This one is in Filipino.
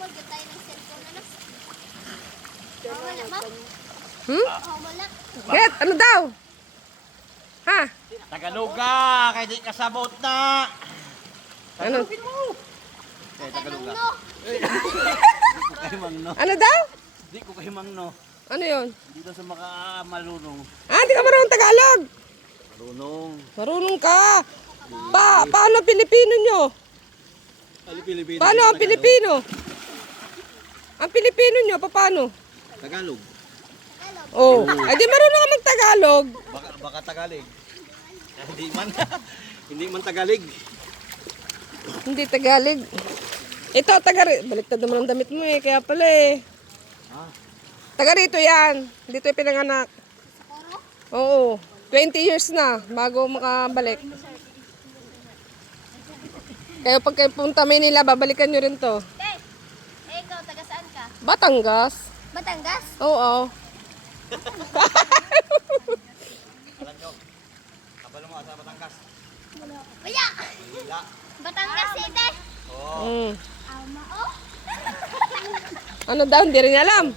magka tayo ng cellphone na nas. Wala ma? Wala. Get, ano daw? Ha? Tagaluga, kaya di kasabot na. Ano? Kaya Tagaluga. No. Di ko kayo mangno. Ano daw? Di ko kayo mangno. Ano yun? Dito sa makamalunong. Ah, di ka marunong Tagalog. Marunong. Marunong ka. Paano Pilipino nyo? Ali Pilipino. Paano ang Pilipino? Ang Pilipino nyo, paano? Tagalog. Oh, ay di marunong ka mag-Tagalog. Baka Tagalog. Hindi man. Hindi man Tagalog. Hindi Tagalog. Ito, baliktad naman ang damit mo eh, kaya pala eh. Ah. Taga rito yan. Dito yung pinanganak. Oo. 20 years na bago makabalik. Kayo pag kayo punta Manila, babalikan nyo rin to. Okay. Ikaw, taga saan ka? Batangas. Batangas? Oo. Alam nyo. Kabalo mo sa Batangas. Wala. Wala. Batangas City. Oh. Mm. Ama oh. Ano daw, hindi rin alam.